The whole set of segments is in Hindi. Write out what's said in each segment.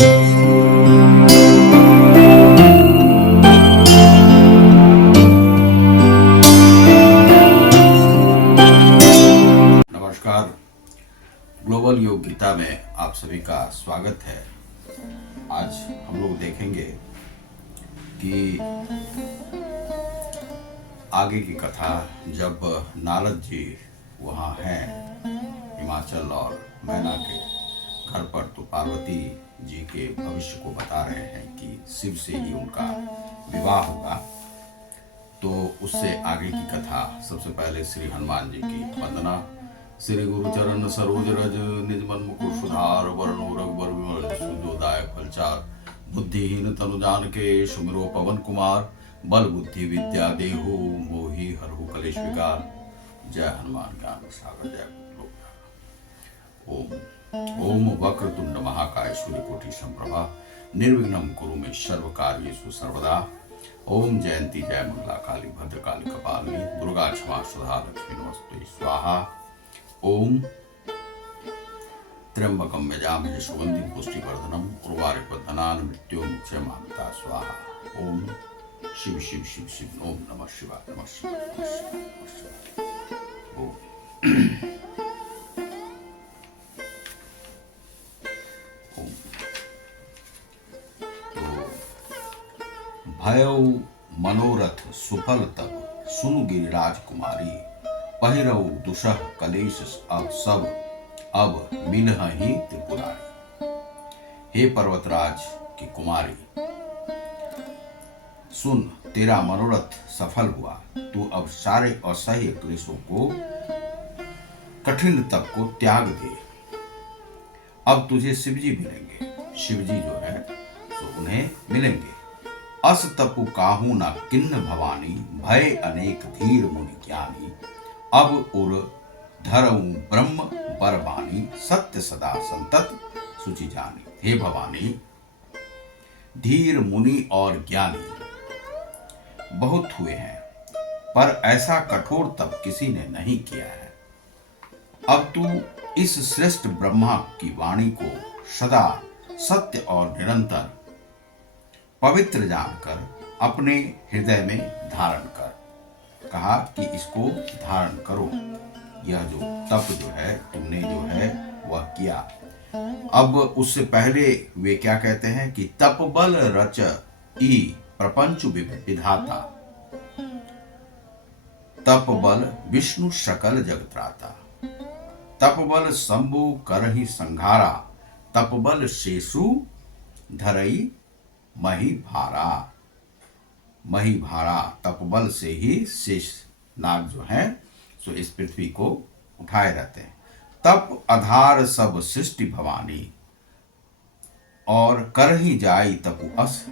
नमस्कार। ग्लोबल योग गीता में आप सभी का स्वागत है। आज हम लोग देखेंगे कि आगे की कथा, जब नारद जी वहाँ हैं हिमाचल और मैना के घर पर, तो पार्वती जी के भविष्य को बता रहे हैं कि शिव से ही उनका विवाह होगा। तो उससे आगे की कथा, सबसे पहले श्री हनुमान जी की वंदना। श्री गुरु चरण सरोज रज निज मन मुकुर सुधार, वरण रघुबर विमल सुजोदाय फलचार। बुद्धिहीन तनु जानिके सुमिरो पवन कुमार, बल बुद्धि विद्या देहु मोहि हरहु कलेश विकार। जय हनुमान ज्ञान सागर जय ओम। ओम वक्रतुंड महाकाय सूर्यकोटि संप्रभा, निर्विघ्नं कुरु मे सर्व कार्येषु सर्वदा। ओम जयंती जय मंगला काली भद्रकाली कपालिनी, दुर्गा क्षमा सुधा लक्ष्मी नमस्ते स्वाहा। ओम त्र्यंबकम यजामहे सुगंधिं पुष्टिवर्धनम, उर्वारुकवदनान् मृत्युंजयमामृता स्वाहा। ओम शिव शिव शिव शिव। ओम नमः शिवाय नमः शिवाय नमः शिवाय नमः शिवाय। ओम। भयउ मनोरथ सुफल तब, सुनु गिरिराज कुमारी। पहिरऊ दुसह कलेश अब सब, अब मिलहि त्रिपुरारी। हे पर्वतराज की कुमारी, सुन, तेरा मनोरथ सफल हुआ। तू अब सारे असह्य क्लेशों को, कठिन तप को त्याग दे। अब तुझे शिवजी मिलेंगे। शिवजी जो है तो उन्हें मिलेंगे। अस तपु काहू न किन्न भवानी, भय अनेक धीर मुनि ज्ञानी। अब उर धरऊ ब्रह्म बरबानी, सत्य सदा संतत सुचि जानी। हे भवानी, धीर मुनि और ज्ञानी बहुत हुए हैं, पर ऐसा कठोर तप किसी ने नहीं किया है। अब तू इस श्रेष्ठ ब्रह्मा की वाणी को सदा सत्य और निरंतर पवित्र जानकर अपने हृदय में धारण कर। कहा कि इसको धारण करो। यह जो तप जो है तुमने जो है वह किया। अब उससे पहले वे क्या कहते हैं कि तप बल रच ई प्रपंच विधाता, तप बल विष्णु सकल जगत्राता। तप बल शंभु करहि संघारा, तप बल शेषु धरई मही भारा। मही भारा, तप बल से ही शेष नाग जो है सो इस पृथ्वी को उठाए रहते हैं। तप आधार सब सृष्टि भवानी, और कर ही जाई तपु अस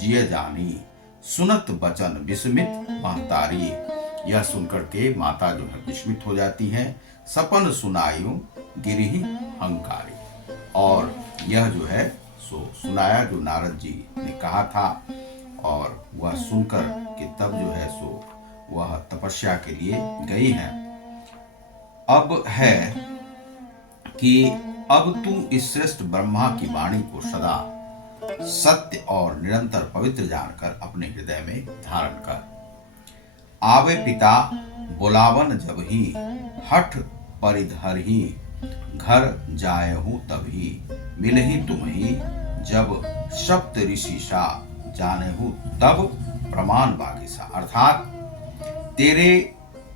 जिय जानी। सुनत बचन विस्मित महतारी, यह सुनकर के माता जो है विस्मित हो जाती है। सपन सुनायु गिरिहि हंकारी, और यह जो है सो सुनाया जो नारद जी ने कहा था, और वह सुनकर कि तब जो है सो वह तपस्या के लिए गई हैं। अब है कि अब तू इस श्रेष्ठ ब्रह्मा की वाणी को सदा सत्य और निरंतर पवित्र जानकर अपने हृदय में धारण कर। आवे पिता बुलावन जब ही, हठ परिधर ही घर जायहूं तभी। मिलहि तुम्ही जब सप्त ऋषि सा, जानहूं तब प्रमाण बागीसा। अर्थात तेरे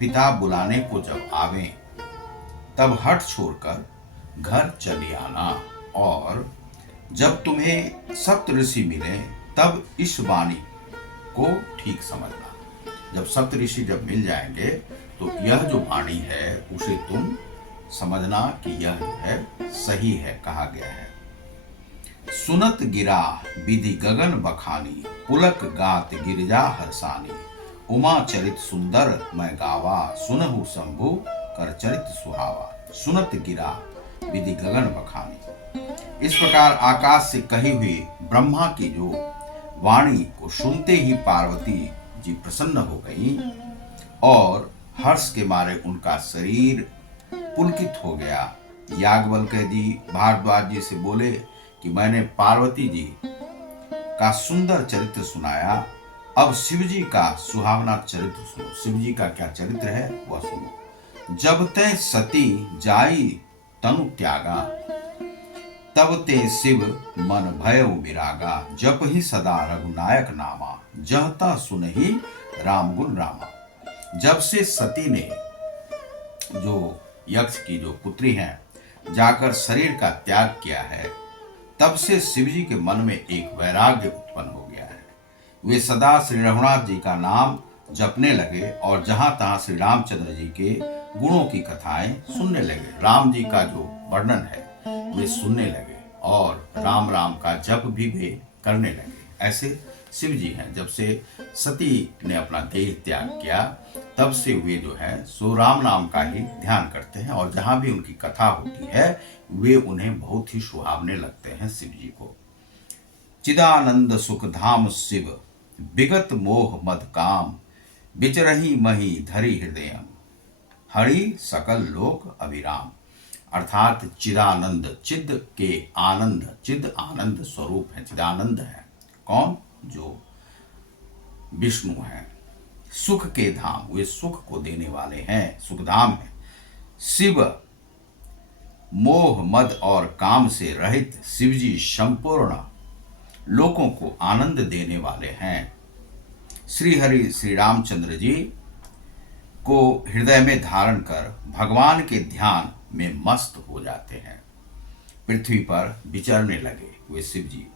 पिता बुलाने को जब आवे तब हठ छोड़कर घर चले आना, और जब तुम्हें सप्त ऋषि मिले तब इस वाणी को ठीक समझना। जब सप्त ऋषि जब मिल जाएंगे तो यह जो वाणी है उसे तुम समझना कि यह जो है सही है, कहा गया है। सुनत गिरा विधि गगन बखानी, पुलक गात गिरिजा हर्षानी। उमा चरित सुंदर मैं गावा, सुनहु शंभु कर चरित सुहावा। सुनत गिरा विधि गगन बखानी, इस प्रकार आकाश से कही हुई ब्रह्मा की जो वाणी को सुनते ही पार्वती जी प्रसन्न हो गई, और हर्ष के मारे उनका शरीर पुलकित हो गया। याज्ञवल्क्य जी भारद्वाज जी से बोले कि मैंने पार्वती जी का सुंदर चरित्र सुनाया, अब शिव जी का सुहावना चरित्र सुनो। शिव जी का क्या चरित्र है वह सुनो। जब तै सती जाई तनु त्यागा, तब ते शिव मन भयउ विरागा। जप ही सदा रघुनायक नामा, जहता सुनहि राम गुण रामा। जब से सती ने, जो यक्ष की जो पुत्री हैं, जाकर शरीर का त्याग किया है, तब से शिव जी के मन में एक वैराग्य उत्पन्न हो गया है। वे सदा श्री रघुनाथ जी का नाम जपने लगे और जहां तहां श्री रामचंद्र जी के गुणों की कथाएं सुनने लगे। राम जी का जो वर्णन है वे सुनने लगे और राम राम का जप भी वे करने लगे। ऐसे शिव जी हैं। जब से सती ने अपना देह त्याग किया, तब से वे जो है सो राम नाम का ही ध्यान करते हैं और जहां भी उनकी कथा होती है वे उन्हें बहुत ही सुहावने लगते हैं शिव जी को। चिदानंद सुख धाम शिव, विगत मोह मद काम। बिचरही मही धरी हृदयम, हरि सकल लोक अभिराम। अर्थात चिदानंद, चिद के आनंद, चिद आनंद स्वरूप है, चिदानंद है। कौन? जो विष्णु है। सुख के धाम, वे सुख को देने वाले हैं, सुखधाम है। शिव, मोह मद और काम से रहित शिवजी संपूर्ण लोगों को आनंद देने वाले हैं। श्री हरि श्री रामचंद्र जी को हृदय में धारण कर भगवान के ध्यान में मस्त हो जाते हैं। पृथ्वी पर विचरने लगे वे शिव जी।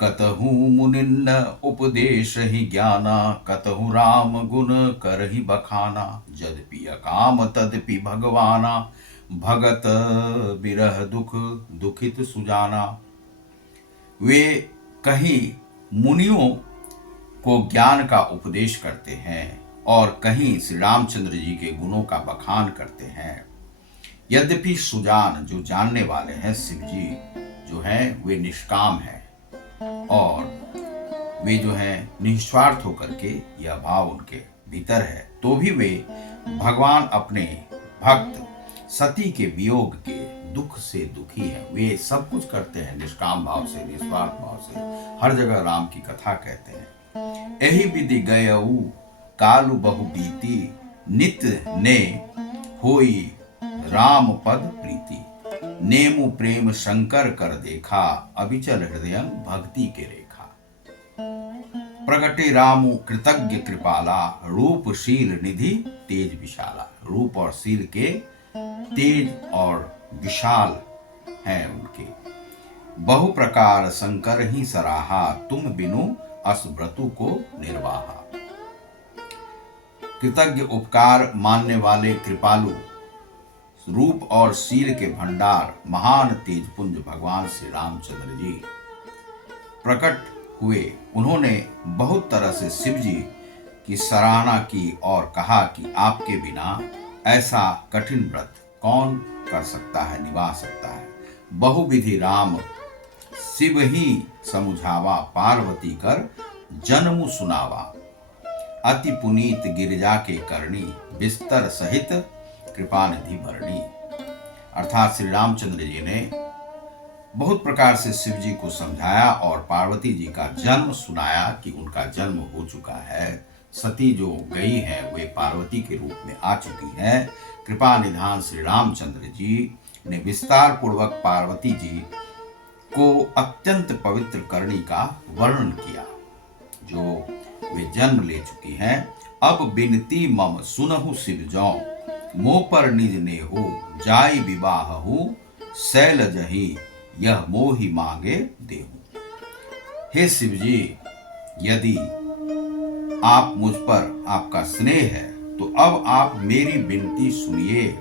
कतहु मुनिन्न उपदेश ही ज्ञाना, कतहु राम गुण कर ही बखाना। जदपि अकाम तदपि भगवाना, भगत बिरह दुख दुखित सुजाना। वे कहीं मुनियों को ज्ञान का उपदेश करते हैं और कहीं श्री रामचंद्र जी के गुणों का बखान करते हैं। यद्यपि सुजान, जो जानने वाले हैं, शिव जी जो हैं वे निष्काम हैं और वे जो है निस्वार्थ होकर के, यह भाव उनके भीतर है, तो भी वे भगवान अपने भक्त सती के वियोग के दुख से दुखी है। वे सब कुछ करते हैं निष्काम भाव से, निस्वार्थ भाव से, हर जगह राम की कथा कहते हैं। यही विधि गयऊ कालु बहु बीती, नित ने होई राम पद प्रीति। नेमु प्रेम शंकर कर देखा, अविचल हृदय भक्ति के रेखा। प्रगटे रामु कृतज्ञ कृपाला, रूप शील निधि तेज विशाला। रूप और शील के तेज और विशाल हैं उनके। बहु प्रकार शंकर ही सराहा, तुम बिनु अस व्रतु को निर्वाहा। कृतज्ञ, उपकार मानने वाले, कृपालु, रूप और शील के भंडार, महान तेजपुंज भगवान श्री रामचंद्र जी प्रकट हुए। उन्होंने बहुत तरह से शिव जी की सराहना की और कहा कि आपके बिना ऐसा कठिन व्रत कौन कर सकता है, निभा सकता है। बहुविधि राम शिव ही समुझावा, पार्वती कर जन्म सुनावा। अति पुनीत गिरिजा के करणी, बिस्तर सहित कृपा निधि भरणी। अर्थात श्री रामचंद्र जी ने बहुत प्रकार से शिव जी को समझाया और पार्वती जी का जन्म सुनाया कि उनका जन्म हो चुका है। सती जो गई है वे पार्वती के रूप में आ चुकी है। कृपा निधान श्री रामचंद्र जी ने विस्तार पूर्वक पार्वती जी को अत्यंत पवित्र करणी का वर्णन किया, जो वे जन्म ले चुकी हैं। अब बिनती मम सुनहु शिव जौ, मोह पर निज ने हो जाय विवाह हो। शैल जही यह मोहि मांगे देहु। हे शिव जी, यदि आप मुझ पर आपका स्नेह है तो अब आप मेरी विनती सुनिए।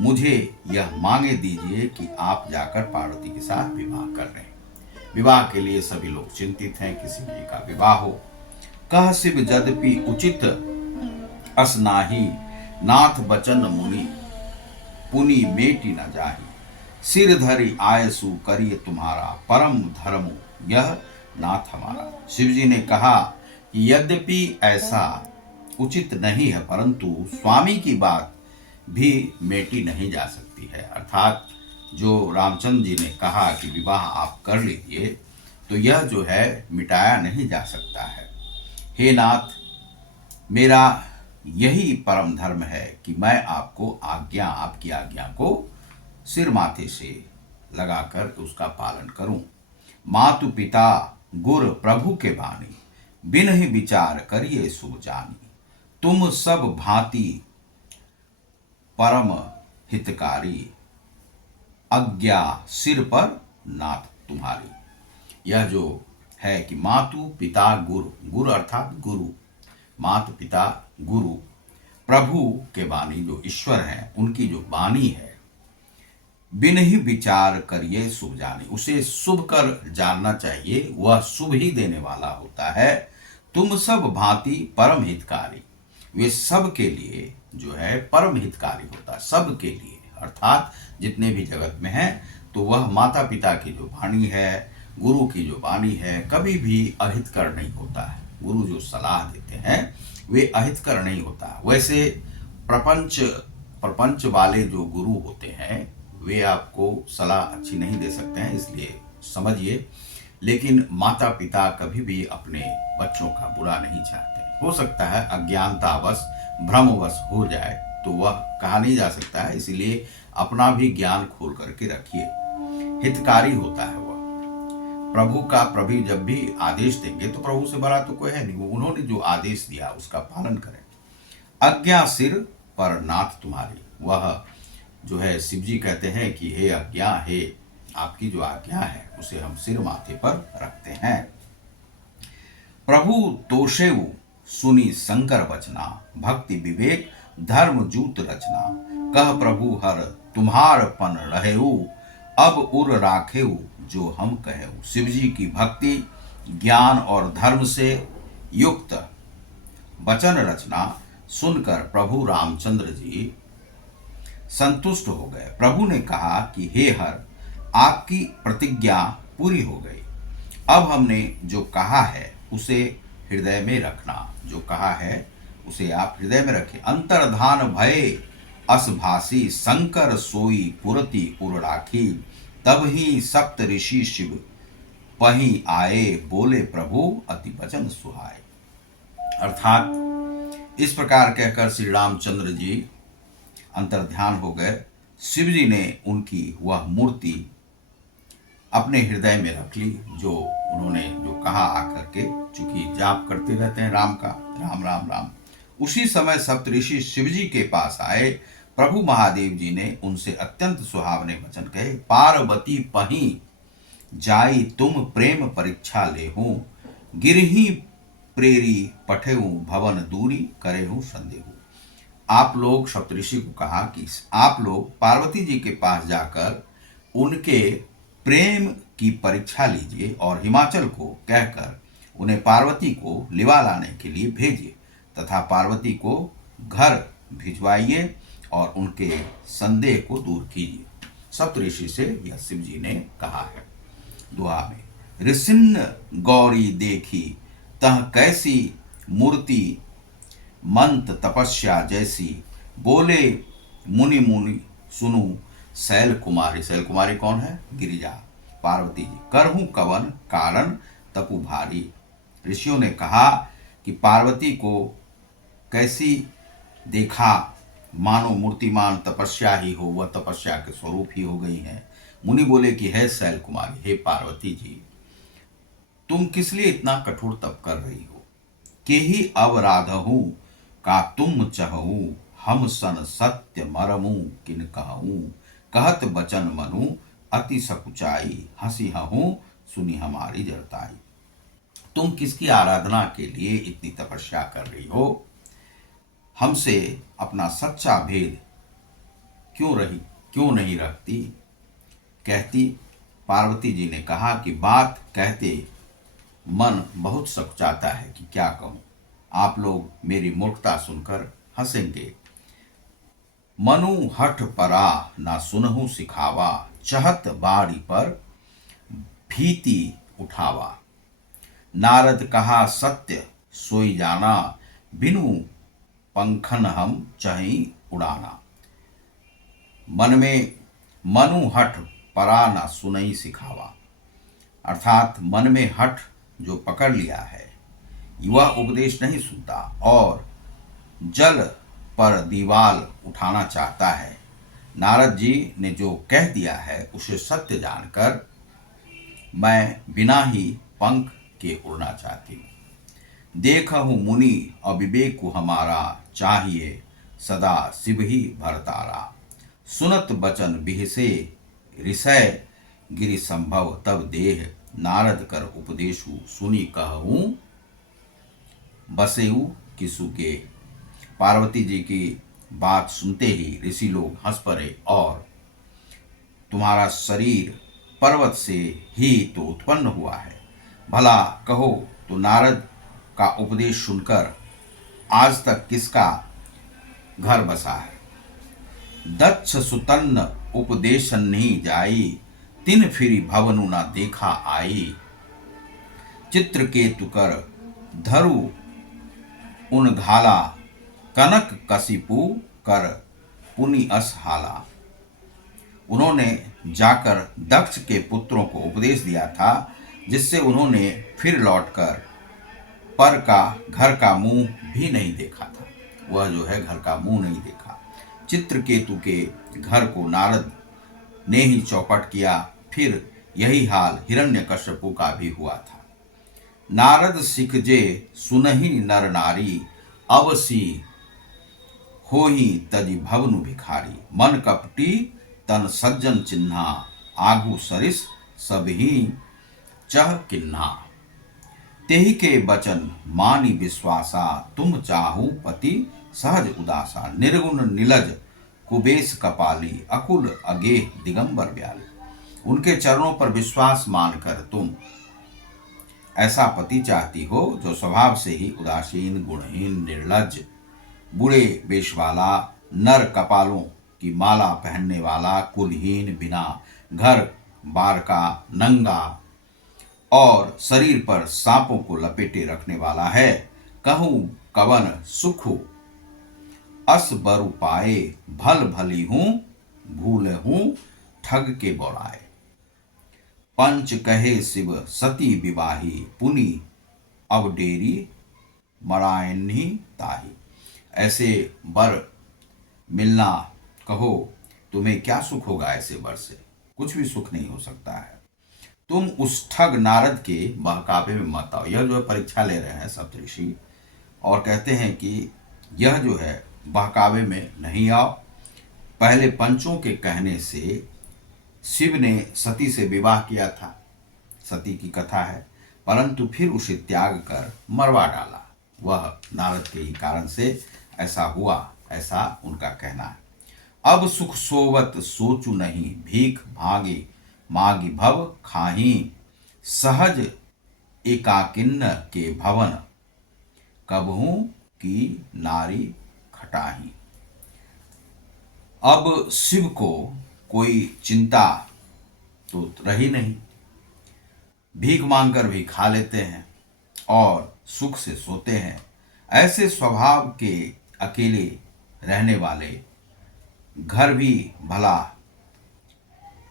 मुझे यह मांगे दीजिए कि आप जाकर पार्वती के साथ विवाह कर रहे हैं। विवाह के लिए सभी लोग चिंतित हैं कि शिव जी का विवाह हो। कह शिव यद्यपि उचित असनाही, नाथ बचन मुनि पुनि मेटी न जाही। सिर धरि आयसु करिए तुम्हारा, परम धर्म यह नाथ हमारा। शिव जी ने कहा कि यद्यपि ऐसा उचित नहीं है, परंतु स्वामी की बात भी मेटी नहीं जा सकती है। अर्थात जो रामचंद्र जी ने कहा कि विवाह आप कर लीजिए, तो यह जो है मिटाया नहीं जा सकता है। हे नाथ, मेरा यही परम धर्म है कि मैं आपकी आज्ञा को सिर माथे से लगाकर उसका पालन करूं। मातु पिता गुर प्रभु के बानी, बिन ही विचार करिए सो जानी। तुम सब भांति परम हितकारी, आज्ञा सिर पर नाथ तुम्हारी। यह जो है कि मातु पिता गुरु, गुरु अर्थात गुरु, मातु पिता गुरु, प्रभु के वाणी जो ईश्वर हैं उनकी जो वाणी है, बिन ही विचार करिए शुभ जाने, उसे शुभ कर जानना चाहिए, वह शुभ ही देने वाला होता है। तुम सब भांति परम हितकारी, वे सब के लिए जो है परम हितकारी होता है, सब के लिए अर्थात जितने भी जगत में हैं। तो वह माता पिता की जो वाणी है, गुरु की जो वाणी है, कभी भी अहितकर नहीं होता है। गुरु जो सलाह देते हैं वे अहितकर नहीं होता। वैसे प्रपंच प्रपंच वाले जो गुरु होते हैं वे आपको सलाह अच्छी नहीं दे सकते हैं, इसलिए समझिए। लेकिन माता पिता कभी भी अपने बच्चों का बुरा नहीं चाहते। हो सकता है अज्ञानतावश भ्रमवश हो जाए, तो वह कहा नहीं जा सकता है, इसीलिए अपना भी ज्ञान खोल करके रखिए। हितकारी होता है वह। प्रभु जब भी आदेश देंगे तो प्रभु से बड़ा तो कोई है नहीं, वो उन्होंने जो आदेश दिया उसका पालन करें। आज्ञा सिर पर नाथ तुम्हारी, वह जो है शिव जी कहते हैं कि हे आज्ञा, हे आपकी जो आज्ञा है उसे हम सिर माथे पर रखते हैं। प्रभु तोषेऊ सुनी शंकर बचना, भक्ति विवेक धर्म जूत रचना। कह प्रभु हर तुम्हार पन रहेऊ, अब उर राखेऊ जो हम कहेऊ। शिव जी की भक्ति ज्ञान और धर्म से युक्त वचन रचना सुनकर प्रभु रामचंद्र जी संतुष्ट हो गए। प्रभु ने कहा कि हे हर, आपकी प्रतिज्ञा पूरी हो गई। अब हमने जो कहा है उसे हृदय में रखना, जो कहा है उसे आप हृदय में रखें। अंतर्धान भय असभासी, शंकर सोई पुरति उर राखी। तब ही सप्त ऋषि शिव पही आए, बोले प्रभु अति वचन सुहाए। अर्थात इस प्रकार कहकर श्री रामचंद्र जी अंतर्ध्यान हो गए। शिव जी ने उनकी वह मूर्ति अपने हृदय में रख ली, जो उन्होंने जो कहा आकर के, चूंकि जाप करते रहते हैं राम का, राम राम राम। उसी समय सप्तऋषि शिव जी के पास आए। प्रभु महादेव जी ने उनसे अत्यंत सुहावने वचन कहे। पार्वती पही जाई तुम प्रेम परीक्षा लेहूं, गिरही प्रेरी पठेऊ भवन दूरी करेहूं संदेहू। आप लोग, सप्तऋषि को कहा कि आप लोग पार्वती जी के पास जाकर उनके प्रेम की परीक्षा लीजिए और हिमाचल को कहकर उन्हें पार्वती को लिवा लाने के लिए भेजिए तथा पार्वती को घर भिजवाइए और उनके संदेह को दूर कीजिए। सप्तऋषि से यह शिव जी ने कहा है। दुआ में, ऋषिन्न गौरी देखी तह कैसी मूर्ति, मंत तपस्या जैसी। बोले मुनि मुनि सुनु शैल कुमारी। शैल कुमारी कौन है? गिरिजा, पार्वती जी। करहूं कवन कारण तपु भारी। ऋषियों ने कहा कि पार्वती को कैसी देखा, मानो मूर्तिमान तपस्या ही हो, वह तपस्या के स्वरूप ही हो गई है। मुनि बोले कि हे शैल कुमारी, हे पार्वती जी, तुम किस लिए इतना कठोर तप कर रही हो? के ही अवराधहूं का तुम चहूं, हम सन सत्य मरमू किन कहूं। कहत बचन मनु अति सकुचाई, हंसी हूं सुनी हमारी जरताई। तुम किसकी आराधना के लिए इतनी तपस्या कर रही हो? हमसे अपना सच्चा भेद क्यों नहीं रखती? कहती। पार्वती जी ने कहा कि बात कहते मन बहुत सकुचाता है कि क्या कहूं। आप लोग मेरी मूर्खता सुनकर हंसेंगे। मनु हठ परा ना सुनहु सिखावा, चहत बाड़ी पर भीति उठावा। नारद कहा सत्य सोई जाना, बिनु पंखन हम चही उड़ाना। मन में मनु हठ परा न सुनई सिखावा, अर्थात मन में हठ जो पकड़ लिया है वह उपदेश नहीं सुनता और जल पर दीवाल उठाना चाहता है। नारद जी ने जो कह दिया है उसे सत्य जानकर मैं बिना ही पंख के उड़ना चाहती हूँ। देखहु मुनि अविवेक हमारा, चाहिए सदा शिव ही भरतारा। सुनत बचन बिहसे ऋषय गिरि संभव, तब देह नारद कर उपदेशु, सुनी कहूँ बसेऊ किसु के। पार्वती जी की बात सुनते ही ऋषि लोग हंस पड़े और तुम्हारा शरीर पर्वत से ही तो उत्पन्न हुआ है, भला कहो तो नारद का उपदेश सुनकर आज तक किसका घर बसा है। दक्ष सुतन्न उपदेशन्हि जाई, तिन फिरी भवनु न देखा आई। चित्रकेतु कर धरु उन घाला, कनक कसिपु कर पुनि अस हाला। उन्होंने जाकर दक्ष के पुत्रों को उपदेश दिया था, जिससे उन्होंने फिर लौटकर पर का घर का मुंह भी नहीं देखा था। वह जो है घर का मुंह नहीं देखा। चित्रकेतु के घर को नारद ने ही चौपट किया। फिर यही हाल हिरण्यकश्यपु का भी हुआ था। नारद सिखजे सुनहि नर नारी, अवसी होहि तजि भवनु भिखारी। मन कपटी तन सज्जन चिन्हा, आगु सरिस सबही चह किन्हा। तेहि के बचन मानी विश्वासा, तुम चाहू पति सहज उदासा। निर्गुण नीलज कुबेश कपाली, अकुल अगेह दिगंबर ब्याली। उनके चरणों पर विश्वास मानकर तुम ऐसा पति चाहती हो जो स्वभाव से ही उदासीन, गुणहीन, निर्लज, बूढ़े वेश वाला, नर कपालों की माला पहनने वाला, कुलहीन, बिना घर बार का, नंगा और शरीर पर सांपों को लपेटे रखने वाला है। कहूँ कवन सुखु अस बरु पाए, भल भली हूँ भूल हूँ ठग के बोराए। पंच कहे शिव सती विवाही, पुनि अब डेरी मरायन्ही ताही। ऐसे बर मिलना कहो, तुम्हें क्या सुख होगा ऐसे वर से? कुछ भी सुख नहीं हो सकता है। तुम उस ठग नारद के बहकावे में मत आओ। यह जो है परीक्षा ले रहे हैं सप्तऋषि और कहते हैं कि यह जो है बहकावे में नहीं आओ। पहले पंचों के कहने से शिव ने सती से विवाह किया था, सती की कथा है, परंतु फिर उसे त्याग कर मरवा डाला। वह नारद के ही कारण से ऐसा हुआ, ऐसा उनका कहना है। अब सुख सोवत सोचु नहीं, भीख भागी मागी भव खाही। सहज एकाकिन्न के भवन, कबहू की नारी खटाही। अब शिव को कोई चिंता तो रही नहीं, भीख मांगकर भी खा लेते हैं और सुख से सोते हैं। ऐसे स्वभाव के अकेले रहने वाले घर भी भला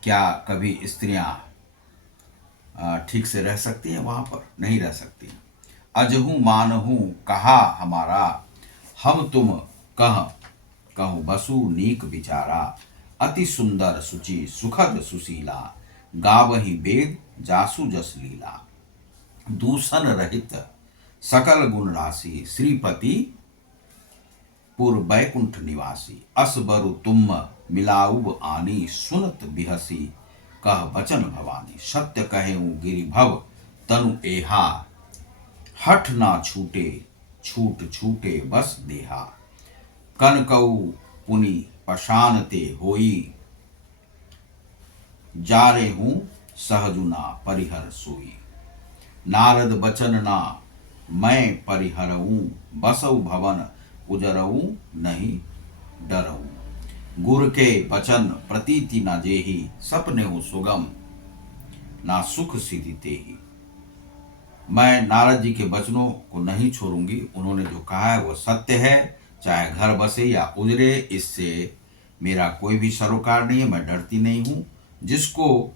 क्या कभी स्त्रियां ठीक से रह सकती हैं? वहां पर नहीं रह सकती। अजहू मानहू कहा हमारा, हम तुम कह कहूँ बसु नीक विचारा। अति सुंदर सुचि सुखद सुशीला, गावही वेद जासु जस लीला। दूषण रहित सकल गुण राशि, श्रीपति पुर बैकुंठ निवासी। असबरु तुम मिलाउब आनी, सुनत बिहसी कह बचन भवानी। सत्य कहेऊ गिरि भव तनु एहा, हठ ना छूटे छूट छूटे बस देहा। कनकऊ पुनि पशानते होई, जारे हूँ सहजुना परिहर सोई। नारद बचन ना मैं परिहरऊँ, बसऊ भवन उजरऊँ नहीं डरऊँ। गुर के वचन प्रतीति न जेहि, सपने हूँ सुगम ना सुख सिद्धि तेहि। मैं नारद जी के वचनों को नहीं छोड़ूंगी। उन्होंने जो कहा है वो सत्य है, चाहे घर बसे या उजरे, इससे मेरा कोई भी सरोकार नहीं है, मैं डरती नहीं हूँ। जिसको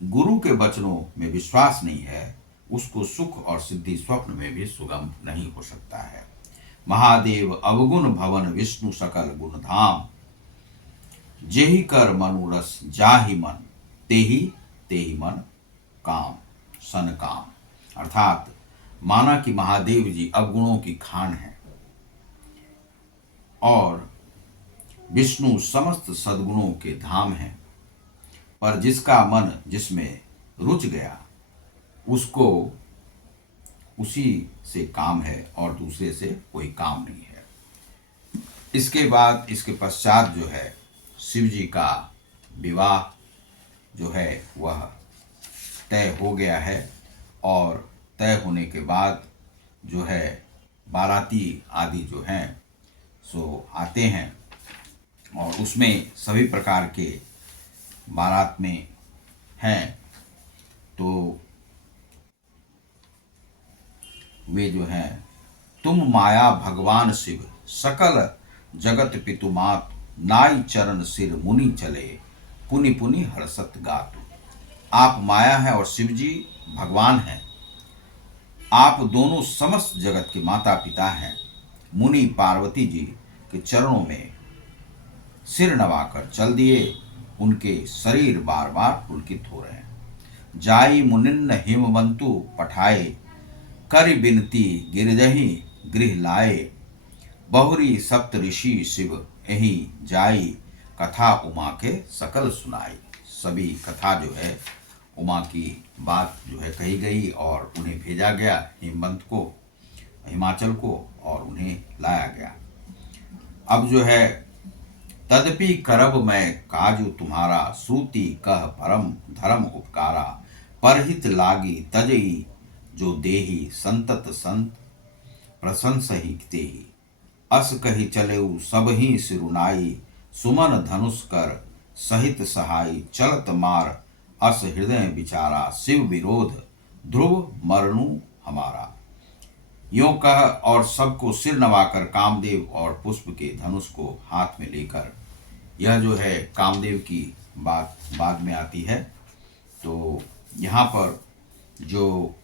गुरु के वचनों में विश्वास नहीं है, उसको सुख और सिद्धि स्वप्न में भी सुगम नहीं हो सकता है। महादेव अवगुण भवन विष्णु सकल गुण धाम, जेहि कर मनुरस जाहि मन, तेहि तेहि मन काम सन काम। अर्थात माना कि महादेव जी अवगुणों की खान है और विष्णु समस्त सद्गुणों के धाम हैं, पर जिसका मन जिसमें रुच गया उसको उसी से काम है और दूसरे से कोई काम नहीं है। इसके बाद इसके पश्चात जो है शिव जी का विवाह जो है वह तय हो गया है और तय होने के बाद जो है बाराती आदि जो हैं सो आते हैं और उसमें सभी प्रकार के बारात में हैं। तो वे जो हैं, तुम माया भगवान शिव सकल जगत पितुमात, नाई चरण सिर मुनि चले, पुनि पुनि हर्षत गातु। आप माया है और शिव जी भगवान हैं। आप दोनों समस्त जगत के माता पिता हैं। मुनि पार्वती जी के चरणों में सिर नवाकर चल दिए, उनके शरीर बार बार पुलकित हो रहे हैं। जाई मुनिन्न हिमवंतु पठाए, कर बिनती गिरजहि गृह लाए, बहुरी सप्त ऋषि शिव यही जाई, कथा उमा के सकल सुनाई। सभी कथा जो है उमा की बात जो है कही गई और उन्हें भेजा गया हिमवंत को, हिमाचल को, और उन्हें लाया गया। अब जो है तदपि करब मैं काजु तुम्हारा, सूती कह परम धर्म उपकारा, परहित लागी तजई जो देही, संतत संत प्रशंसहि तेहि, अस कही चलेउ सब ही सिरुनाई, सुमन धनुष कर सहित सहाई, चलत मार अस हृदय विचारा, शिव विरोध ध्रुव मरणु हमारा। यों कह और सबको सिर नवाकर कामदेव और पुष्प के धनुष को हाथ में लेकर, यह जो है कामदेव की बात बाद में आती है। तो यहाँ पर जो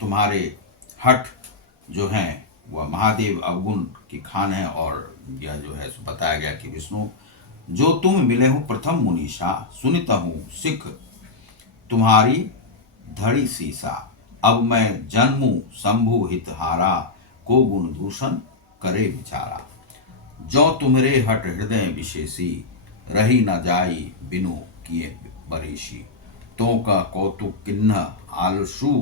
तुम्हारे हठ जो हैं वह महादेव अवगुण की खान है और यह जो है बताया गया कि विष्णु जो तुम मिले हो प्रथम मुनीषा, सुनित हूँ सिख तुम्हारी धड़ी सीसा, अब मैं जन्मू शंभु हितहारा, को गुण दूषण करे विचारा। जो तुम्हारे हट हृदय विशेषी, रही न जाई बिनु किए बरेशी, तो का कौतुक किन्ह आलसु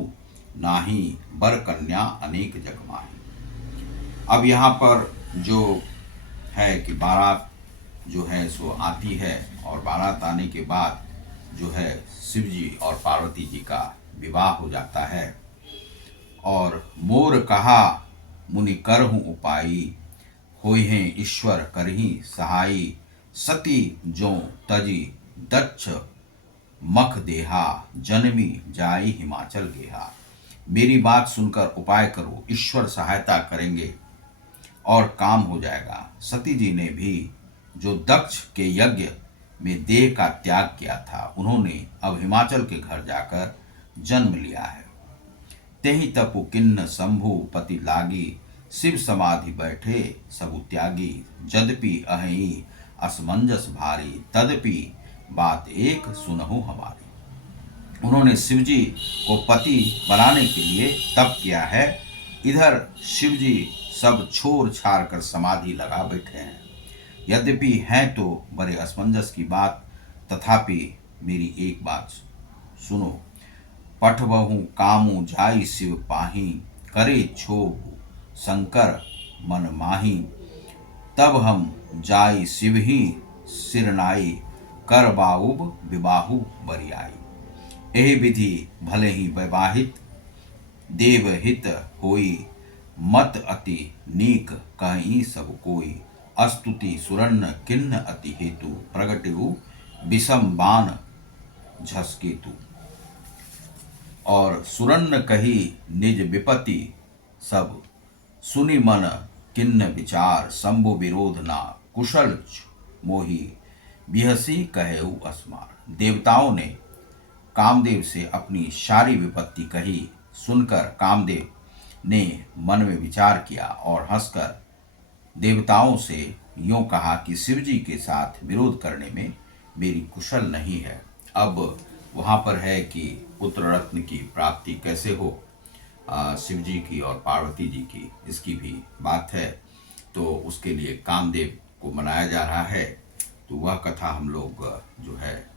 नाही, बर कन्या अनेक जगमाही। अब यहाँ पर जो है कि बारात जो है सो आती है और बारात आने के बाद जो है शिव जी और पार्वती जी का विवाह हो जाता है। और मोर कहा मुनि करहूँ उपाई, होय हैं ईश्वर करही सहाई, सती जो तजी दक्ष मख देहा, जन्मी जाई हिमाचल गेहा। मेरी बात सुनकर उपाय करो, ईश्वर सहायता करेंगे और काम हो जाएगा। सती जी ने भी जो दक्ष के यज्ञ में देह का त्याग किया था, उन्होंने अब हिमाचल के घर जाकर जन्म लिया है। तेहि तपु किन्न शंभु पति लागी, शिव समाधि बैठे सबु त्यागी, जदपि अहि असमंजस भारी, तदपि बात एक सुनहु हमारी। उन्होंने शिव जी को पति बनाने के लिए तप किया है। इधर शिव जी सब छोड़ छाड़ कर समाधि लगा बैठे हैं। यद्यपि हैं तो बड़े असमंजस की बात, तथापि मेरी एक बात सुनो। पठबहु कामु जाई शिव पाही, करे क्षोभ शंकर मन माही, तब हम जाई शिव ही सिरनाई, कर बाउब विबाहु बरियाई। एहि विधि भले ही वैवाहित देवहित होई, मत अति नीक कहीं सब कोई, अस्तुति सुरन्न किन्न अति हेतु, प्रगटिहु विषम बाण झसकेतु। और सुरन्न कही निज विपति सब, सुनि मन किन्न विचार, शंभु विरोध ना कुशल मोही बिहसी कहेऊ असमार। देवताओं ने कामदेव से अपनी सारी विपत्ति कही। सुनकर कामदेव ने मन में विचार किया और हंसकर देवताओं से यूं कहा कि शिव जी के साथ विरोध करने में मेरी कुशल नहीं है। अब वहाँ पर है कि पुत्र रत्न की प्राप्ति कैसे हो, शिव जी की और पार्वती जी की, इसकी भी बात है। तो उसके लिए कामदेव को मनाया जा रहा है। तो वह कथा हम लोग जो है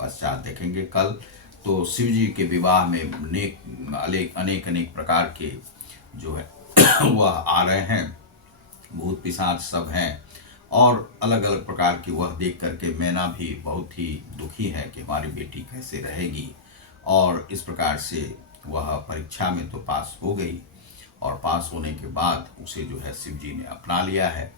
पश्चात देखेंगे कल। तो शिव जी के विवाह में अनेक अनेक प्रकार के जो है वह आ रहे हैं, भूत पिशाच सब हैं, और अलग अलग प्रकार की वह देख करके मैना भी बहुत ही दुखी है कि हमारी बेटी कैसे रहेगी। और इस प्रकार से वह परीक्षा में तो पास हो गई, और पास होने के बाद उसे जो है शिव जी ने अपना लिया है।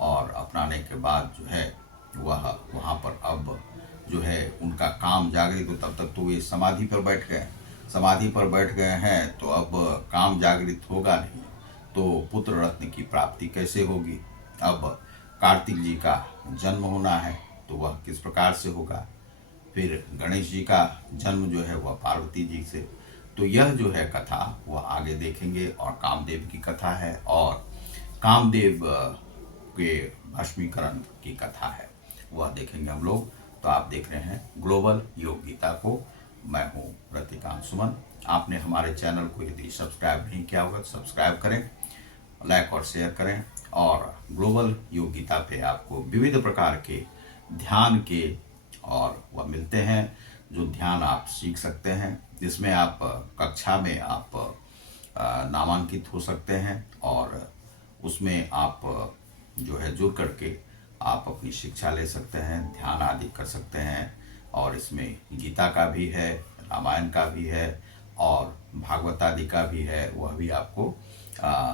और अपनाने के बाद जो है वह वहाँ पर अब जो है उनका काम जागृत, तो तब तक तो वे समाधि पर बैठ गए, समाधि पर बैठ गए हैं, तो अब काम जागृत होगा नहीं, तो पुत्र रत्न की प्राप्ति कैसे होगी। अब कार्तिक जी का जन्म होना है, तो वह किस प्रकार से होगा। फिर गणेश जी का जन्म जो है वह पार्वती जी से। तो यह जो है कथा वह आगे देखेंगे। और कामदेव की कथा है, और कामदेव के भस्मीकरण की कथा है, वह देखेंगे हम लोग। तो आप देख रहे हैं ग्लोबल योग गीता को। मैं हूँ रतिकांत सुमन। आपने हमारे चैनल को यदि सब्सक्राइब नहीं किया होगा तो सब्सक्राइब करें, लाइक और शेयर करें। और ग्लोबल योग गीता पे आपको विविध प्रकार के ध्यान के और वह मिलते हैं, जो ध्यान आप सीख सकते हैं, जिसमें आप कक्षा में आप नामांकित हो सकते हैं, और उसमें आप जो है जुड़ करके आप अपनी शिक्षा ले सकते हैं, ध्यान आदि कर सकते हैं। और इसमें गीता का भी है, रामायण का भी है, और भागवत आदि का भी है, वह भी आपको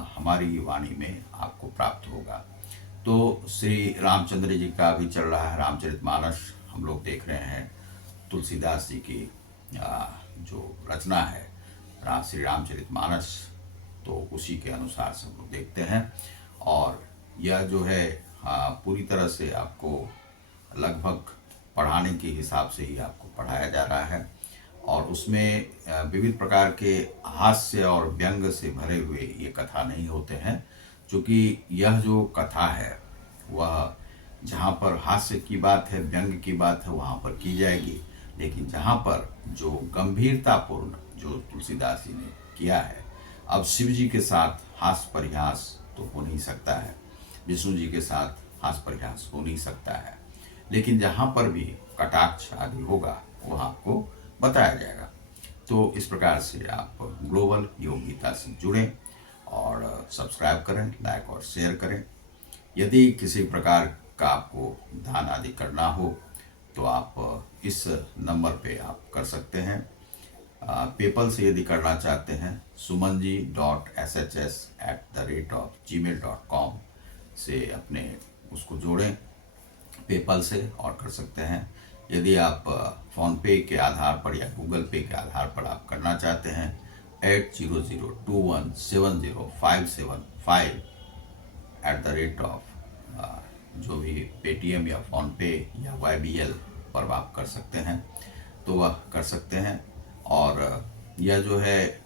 हमारी वाणी में आपको प्राप्त होगा। तो श्री रामचंद्र जी का भी चल रहा है रामचरितमानस, हम लोग देख रहे हैं। तुलसीदास जी की जो रचना है श्री रामचरितमानस, तो उसी के अनुसार सब लोग देखते हैं। और यह जो है पूरी तरह से आपको लगभग पढ़ाने के हिसाब से ही आपको पढ़ाया जा रहा है। और उसमें विविध प्रकार के हास्य और व्यंग से भरे हुए ये कथा नहीं होते हैं, क्योंकि यह जो कथा है वह जहाँ पर हास्य की बात है, व्यंग की बात है, वहाँ पर की जाएगी। लेकिन जहाँ पर जो गंभीरतापूर्ण जो तुलसीदास जी ने किया है, अब शिव जी के साथ हास्य परिहास तो हो नहीं सकता है, विष्णु जी के साथ हास्य परिहास हो नहीं सकता है, लेकिन जहाँ पर भी कटाक्ष आदि होगा वह आपको बताया जाएगा। तो इस प्रकार से आप ग्लोबल योग गीता से जुड़ें और सब्सक्राइब करें, लाइक और शेयर करें। यदि किसी प्रकार का आपको दान आदि करना हो तो आप इस नंबर पे आप कर सकते हैं। पेपल से यदि करना चाहते हैं sumanji.shs@gmail.com से अपने उसको जोड़ें पेपल से और कर सकते हैं। यदि आप फ़ोन पे के आधार पर या गूगल पे के आधार पर आप करना चाहते हैं 8002170575 जो भी पेटीएम या फ़ोन पे या YBL पर आप कर सकते हैं, तो वह कर सकते हैं। और यह जो है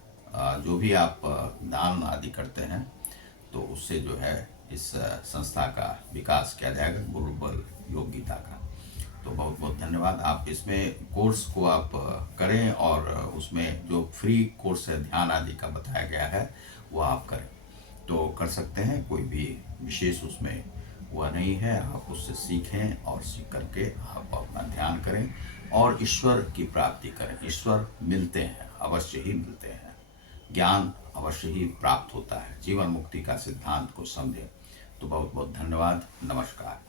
जो भी आप दान आदि करते हैं तो उससे जो है इस संस्था का विकास किया जाएगा, ग्लोबल योग गीता का। तो बहुत बहुत धन्यवाद। आप इसमें कोर्स को आप करें, और उसमें जो फ्री कोर्स है ध्यान आदि का बताया गया है वो आप करें, तो कर सकते हैं। कोई भी विशेष उसमें वह नहीं है, आप उससे सीखें और सीख करके आप अपना ध्यान करें और ईश्वर की प्राप्ति करें। ईश्वर मिलते हैं, अवश्य ही मिलते हैं, ज्ञान अवश्य ही प्राप्त होता है। जीवन मुक्ति का सिद्धांत को समझें। तो बहुत बहुत धन्यवाद, नमस्कार।